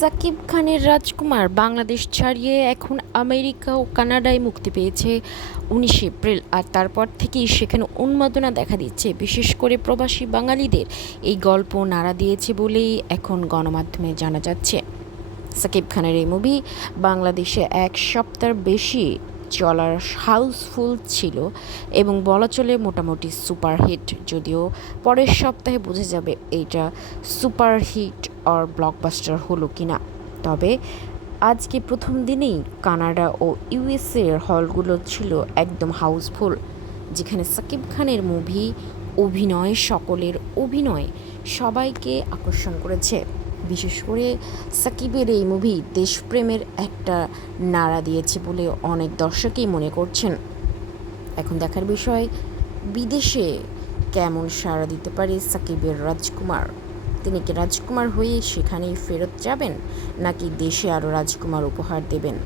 সাকিব খানের রাজকুমার বাংলাদেশ ছাড়িয়ে এখন আমেরিকা ও কানাডায় মুক্তি পেয়েছে 19 এপ্রিল। আর তারপর থেকেই সেখানে উন্মাদনা দেখা দিচ্ছে, বিশেষ করে প্রবাসী বাঙালিদের এই গল্প নাড়া দিয়েছে বলেই এখন গণমাধ্যমে জানা যাচ্ছে। সাকিব খানের এই মুভি বাংলাদেশে এক সপ্তাহের বেশি চলার হাউসফুল ছিল এবং বলা চলে মোটামুটি সুপারহিট, যদিও পরের সপ্তাহে বোঝা যাবে এইটা সুপারহিট আর ব্লকবাস্টার হলো কিনা। তবে আজকে প্রথম দিনেই কানাডা ও ইউএসএ এর হলগুলো ছিল একদম হাউসফুল, যেখানে সাকিব খানের মুভি অভিনয়, সকলের অভিনয় সবাইকে আকর্ষণ করেছে। বিশেষ করে সাকিবের এই মুভি দেশপ্রেমের একটা নাড়া দিয়েছে বলে অনেক দর্শকই মনে করছেন। এখন দেখার বিষয় বিদেশে কেমন সাড়া দিতে পারে সাকিবের রাজকুমার। তিনি কি রাজকুমার হয়ে সেখানেই ফেরত যাবেন, নাকি দেশে আরও রাজকুমার উপহার দেবেন?